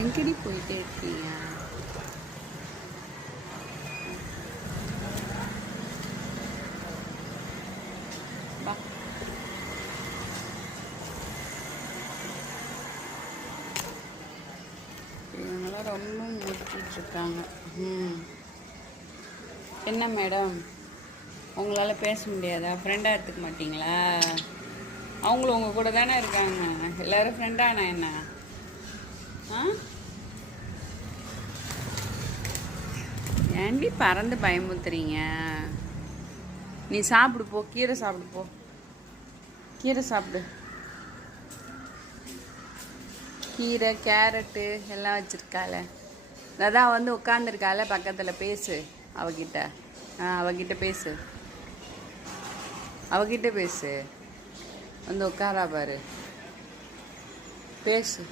எங்கடி போயிட்டே இருக்கீங்க? பா இவங்களாம் ரொம்ப முடிச்சுட்டு இருக்காங்க. என்ன மேடம், உங்களால் பேச முடியாதா? ஃப்ரெண்டாக எடுத்துக்க மாட்டிங்களா? அவங்களும் உங்கள் கூட தானே இருக்காங்க. எல்லோரும் ஃப்ரெண்டானா என்ன? ஆ, ஏண்டி பறந்து பயமுத்துறீங்க? நீ சாப்பிடு போ, கீரை சாப்பிடு போ, கீரை சாப்பிடு. கீரை கேரட்டு எல்லாம் வச்சுருக்காள. அதான் வந்து உட்காந்துருக்கால பக்கத்தில், பேசு அவகிட்ட. அவகிட்ட பேசு, அவகிட்ட பேசு. வந்து உட்காரா பாரு, பேசு.